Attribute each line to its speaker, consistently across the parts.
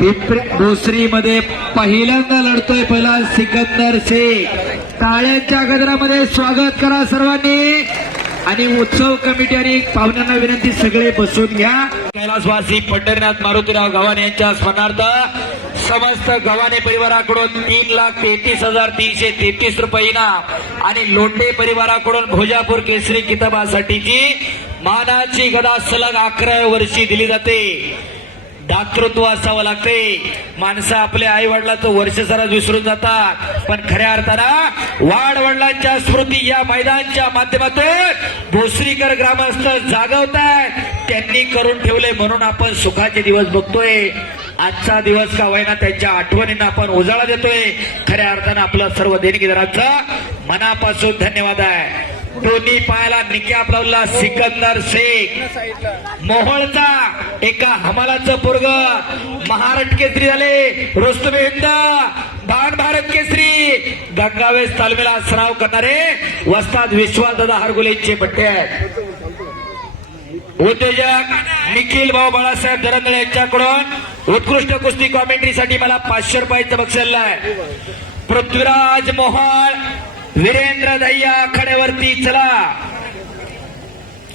Speaker 1: पिंपरी मध्ये पहिल्यांदा लढतोय पहिला सिकंदर शेख. टाळ्यांच्या गजरामध्ये स्वागत करा सर्वांनी. आणि उत्सव कमिटी आणि पाहुण्यांना विनंती सगळे बसून घ्या. कैलासवासी पंढरीनाथ मारुतीराव गव्हाणे यांच्या स्मरणार्थ समस्त गव्हाणे परिवाराकडून तीन लाख तेहतीस हजार तीनशे तेहतीस रुपये इनाम आणि लोंढे परिवाराकडून भोजापूर केसरी किताबासाठीची मानाची गदा सलग अकरा वर्षी दिली जाते. दातृत्व असावं लागते माणसं आपल्या आई वडिलाचं वर्ष सारा विसरून जातात. पण खऱ्या अर्थानं वाढ वडिलांच्या स्मृती या मैदानच्या माध्यमातून भोसरीकर ग्रामस्थ जागवतात त्यांनी करून ठेवले म्हणून आपण सुखाचे दिवस बघतोय. आजचा दिवस का वयना त्यांच्या आठवणींना आपण उजाळा देतोय. खऱ्या अर्थानं आपलं सर्व देणगीदारांचं मनापासून धन्यवाद आहे. दोन्ही पायाला निकॅप लावला. सिकंदर शेख. मोहळचा एका हमालाचं पोरग. महाराष्ट्र केसरी झाले. रोस्तमे हिंद. भान भारत केसरी. गंगावेस तालमीला सराव करणारे वस्ताद विश्वास दादा हरगुलेचे पट्टे आहेत. उद्योजक निखिल भाऊ बाळासाहेब दरंदळे यांच्याकडून उत्कृष्ट कुस्ती कॉमेंट्रीसाठी मला पाचशे रुपयाचं बक्षीस आहे पृथ्वीराज मोहळ वीरेंद्र दह्या खड्यावरती चला.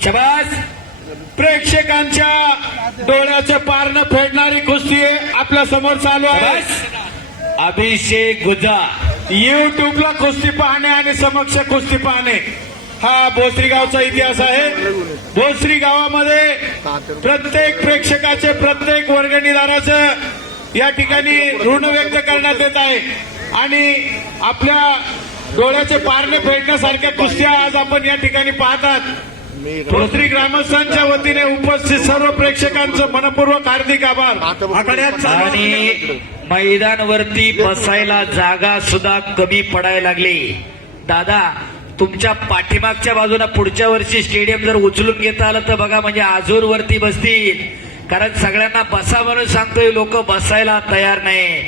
Speaker 1: शबास.
Speaker 2: प्रेक्षकांच्या डोळ्याचं पारणं फेडणारी कुस्ती आपल्यासमोर चालू आहे.
Speaker 1: अभिषेक गुजा
Speaker 2: युट्यूबला कुस्ती पाहणे आणि समक्ष कुस्ती पाहणे. हा भोसरी गावचा इतिहास आहे. भोसरी गावामध्ये प्रत्येक प्रेक्षकाचे प्रत्येक वर्गणीदाराचं या ठिकाणी ऋण व्यक्त करण्यात येत आहे. आणि आपल्या डोळ्याचे पारणे फेडण्यासारख्या कुस्त्या आज आपण या ठिकाणी पाहतात. भोसरी ग्रामस्थांच्या वतीने उपस्थित सर्व प्रेक्षकांचं मनपूर्वक हार्दिक आभार.
Speaker 1: आणि मैदानवरती बसायला जागा सुद्धा कमी पडायला लागली. दादा तुमच्या पाठीमागच्या बाजूला पुढच्या वर्षी स्टेडियम जर उचलून घेता आलं तर बघा म्हणजे आजूर वरती बसतील. कारण सगळ्यांना बसा म्हणून सांगतोय लोक बसायला तयार नाही.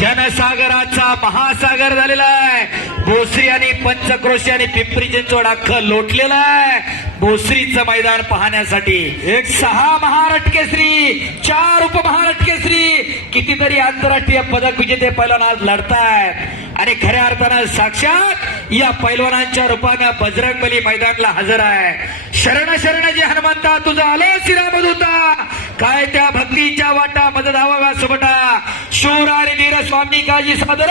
Speaker 1: जनसागराचा महासागर झालेला आहे. भोसरी आणि पंचक्रोशी आणि पिंपरी चिंचवड अख्खं लोटलेलं आहे. भोसरीचं मैदान पाहण्यासाठी. एक सहा महाराष्ट्र केसरी चार उपमहाराष्ट्र केसरी. कितीतरी आंतरराष्ट्रीय पदक विजेते पैलवान आज लढतायत आणि खऱ्या अर्थानं साक्षात या पैलवानांच्या रूपानं बजरंग बली मैदानला हजर आहे. शरण शरण जे हनुमंता तुझा आलो शिरामधुता काय त्या भक्तीच्या वाटा मद धावा सुबटा शूर आणि नीर स्वामी काजी सादर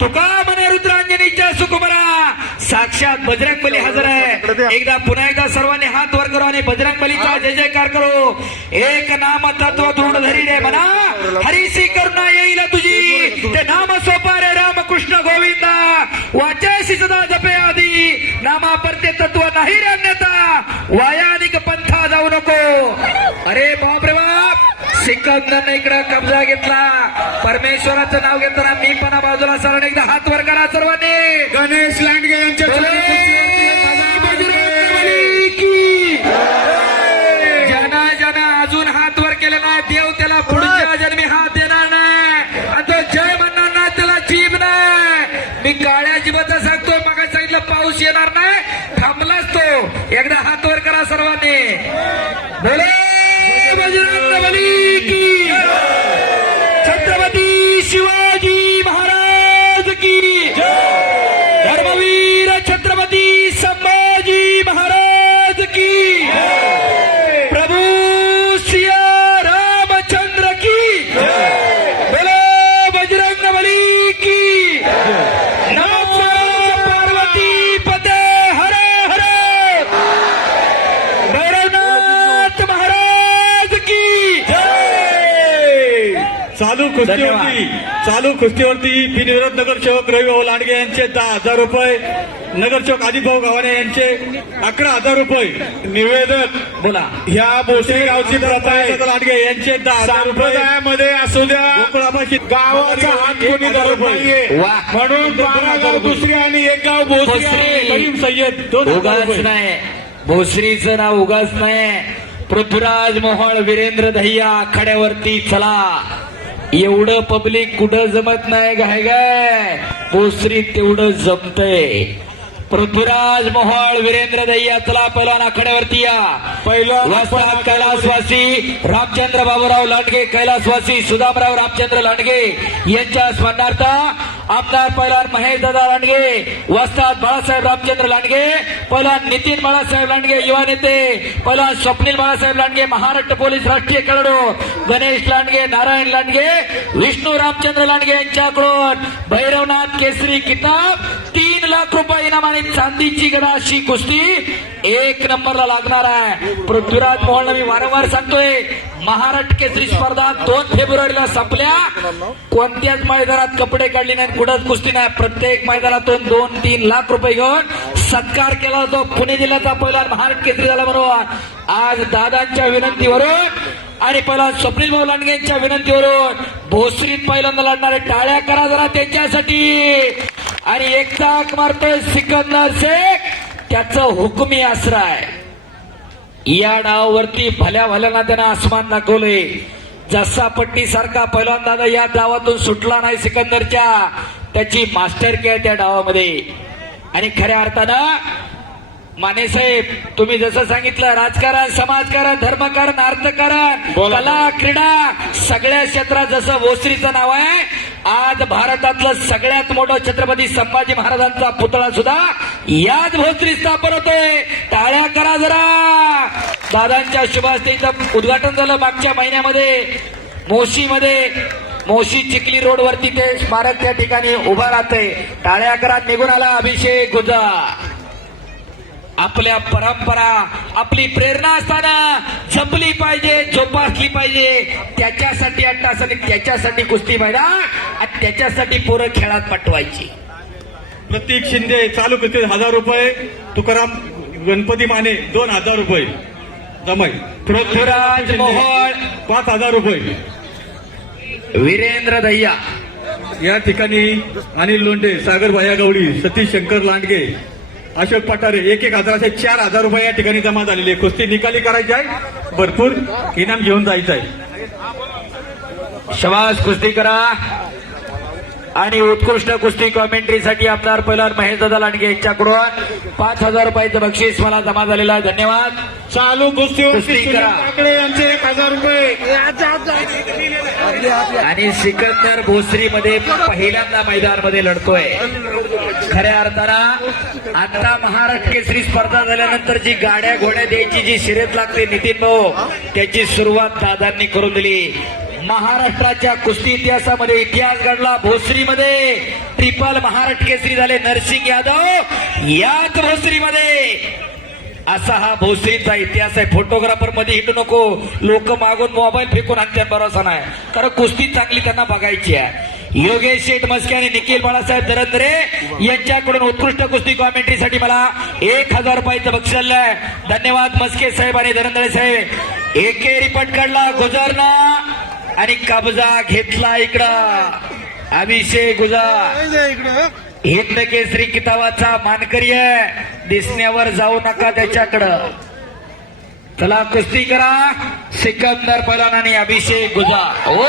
Speaker 1: तुका म्हणे रुद्रांजनीच्या सुकुमरा. साक्षात बजरंग बली हजर आहे. एकदा पुन्हा एकदा सर्वांनी हात वर करू आणि बजरंग बलीचा जय जयकार करू. एक नाम तत्व धरी रे म्हणा. हरीसी करुणा येईल आधी नामा परते तत्व नाही रे अन्यथा वायानिक पंथा जाऊ नको अरे बाप रे बाप सिकंदरने इकडे कब्जा घेतला परमेश्वराचं नाव घेताना मी पण बाजूला सरण एकदा हात वर करा सर्वांनी
Speaker 2: गणेश लांडगे यांच्या
Speaker 1: की ज्यानं ज्यानं अजून हात वर केलेला आहे देव त्याला पुढच्या जन्मी हात देणार नाही आणि तो जय म्हणणार नाही त्याला जीभ नाही मी काळ्या जीवाचा सांगतो मग सांगितलं पाऊस येणार नाही थांबलाच तो एकदा हात वर करा सर्वांनी बोले
Speaker 2: चालू कुस्तीवरती. चालू कुस्तीवरती बिनविरोध नगरसेवक रविभाऊ लांडगे यांचे दहा हजार रुपये. नगरसेवक अजितभाऊ गव्हाणे यांचे अकरा हजार रुपये. निवेदक
Speaker 1: बोला.
Speaker 2: ह्या भोसरी गावची प्रथा आहे. लांडगे यांचे दहा हजार रुपये. संप्रदायामध्ये असू द्या. गोकुळापाशी गावाचा हात कोणी धरत नाहीये.
Speaker 1: वा.
Speaker 2: म्हणून बारा गाव दुसरी आणि एक गाव भोसरी
Speaker 1: भोसरी.
Speaker 2: आहे. करीम सय्यद दोन हजार
Speaker 1: उगाच
Speaker 2: रुपये.
Speaker 1: नाही. भोसरीचं नाव उगाच नाही. पृथ्वीराज मोहळ वीरेंद्र दह्या आखाड्यावरती चला. एवढं पब्लिक कुठं जमत नाही गाय गाय भोसरी तेवढं जमतंय. पृथ्वीराज मोहोळ वीरेंद्र दह्या चला पहिला आखाड्यावरती या.
Speaker 2: पहिला
Speaker 1: कैलासवासी रामचंद्र बाबूराव लांडगे कैलासवासी सुदामराव रामचंद्र लांडगे यांच्या स्मरणार्थ आमदार पहिला महेश दादा लांडगे वस्ताद बाळासाहेब रामचंद्र लांडगे पहिला नितीन बाळासाहेब लांडगे युवा नेते पहिला स्वप्नील बाळासाहेब लांडगे महाराष्ट्र पोलीस राष्ट्रीय खेळाडू गणेश लांडगे नारायण लांडगे विष्णू रामचंद्र लांडगे यांच्याकडून भैरवनाथ केसरी किताब तीन लाख रुपये इनामाने चांदीची गदा अशी कुस्ती एक नंबरला लागणार आहे. पृथ्वीराज मोहन मी वारंवार सांगतोय महाराष्ट्र केसरी स्पर्धा दोन फेब्रुवारीला संपल्या. कोणत्याच मैदानात कपडे काढले नाही कुठंच कुस्ती नाही. प्रत्येक मैदानातून दोन तीन लाख रुपये घेऊन सत्कार केला जातो. पुणे जिल्ह्याचा पहिला महाराष्ट्र केसरी झाला बरोबर. आज दादांच्या विनंतीवरून आणि पहिला स्वप्नील भाऊ लांडगेंच्या विनंतीवरून भोसरीत पहिल्यांदा लढणारे टाळ्या करा जरा त्यांच्यासाठी. आणि एक ताक मारतोय सिकंदर शेख. त्याचं हुकुमी आश्रय. या डावावरती भल्या भल्याना त्यानं आसमान दाखवले जसा पट्टी सारखा पहिलवान दादा या डावातून सुटला नाही सिकंदरच्या. त्याची मास्टर आहे त्या डावामध्ये. आणि खऱ्या अर्थानं माने साहेब तुम्ही जसं सांगितलं राजकारण समाजकारण धर्मकारण अर्थकारण. कला क्रीडा सगळ्या क्षेत्रात जसं भोसरीचं नाव आहे आज भारतातलं सगळ्यात मोठं छत्रपती संभाजी महाराजांचा पुतळा सुद्धा याच भोसरी स्थापन होतोय टाळ्या करा जरा. दादांच्या शुभास्ते उद्घाटन झालं मागच्या महिन्यामध्ये. मोशीमध्ये मोशी चिखली रोड वरती ते स्मारक त्या ठिकाणी उभा राहते टाळ्या करा निघून आला अभिषेक गुजा आपल्या परंपरा आपली प्रेरणा असताना जपली पाहिजे जोपासली पाहिजे. त्याच्यासाठी अट्टास आणि त्याच्यासाठी कुस्ती मैदान आणि त्याच्यासाठी पोरं खेळात पाठवायची.
Speaker 2: प्रतीक शिंदे चालू कुस्तीत हजार रुपये. तुकाराम गणपती माने दोन हजार रुपये. जमाई.
Speaker 1: पृथ्वीराज मोहोळ.
Speaker 2: पाच हजार रुपये.
Speaker 1: वीरेंद्र दह्या.
Speaker 2: या ठिकाणी अनिल लोंढे सागर भाया गवडी सतीश शंकर लांडगे अशोक पठारे एक एक हजाराचे चार हजार रुपये या ठिकाणी जमा झालेले आहे. कुस्ती निकाली करायची आहे. भरपूर इनाम घेऊन जायचं आहे.
Speaker 1: शबास कुस्ती करा. आणि उत्कृष्ट कुस्ती कॉमेंट्रीसाठी आमदार पैलवान महेश दादा लांडगे यांच्याकडून पाच हजार रुपयाचं बक्षीस मला जमा झालेलं आहे. धन्यवाद.
Speaker 2: चालू
Speaker 1: कुस्ती
Speaker 2: सुनील
Speaker 1: करा.
Speaker 2: यांचे एक हजार रुपये.
Speaker 1: आणि सिकंदर भोसरीमध्ये पहिल्यांदा मैदानामध्ये लढतोय. खऱ्या अर्थानं आता महाराष्ट्र केसरी स्पर्धा झाल्यानंतर जी गाड्या घोड्या द्यायची जी शिरेत लागते नितीन भाऊ त्याची सुरुवात दादांनी करून दिली. महाराष्ट्राच्या कुस्ती इतिहासामध्ये इतिहास घडला भोसरीमध्ये ट्रिपल महाराष्ट्र केसरी झाले नरसिंग यादव. याच भोसरीमध्ये असा हा भोसरीचा इतिहास आहे. फोटोग्राफरमध्ये हिटू नको. लोक मागून मोबाईल फेकून आणत्यात भरोसा नाही. कारण कुस्ती चांगली त्यांना बघायची आहे. योगेश शेठ मस्के आणि निखिल बाळासाहेब दरंदरे यांच्याकडून उत्कृष्ट कुस्ती कॉमेंट्रीसाठी मला एक हजार रुपयाचं बक्षल आहे. धन्यवाद मस्के साहेब आणि दरंदरे साहेब. एके रिपोर्ट काढला गुजरना आणि कब्जा घेतला इकडं. अभिषेक गुजा. हिंद केसरी किताबाचा मानकरी आहे. दिसण्यावर जाऊ नका त्याच्याकडं. चला कुस्ती करा. सिकंदर पलान आणि अभिषेक गुजा. ओ!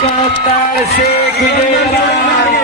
Speaker 1: Cantar se cuidar.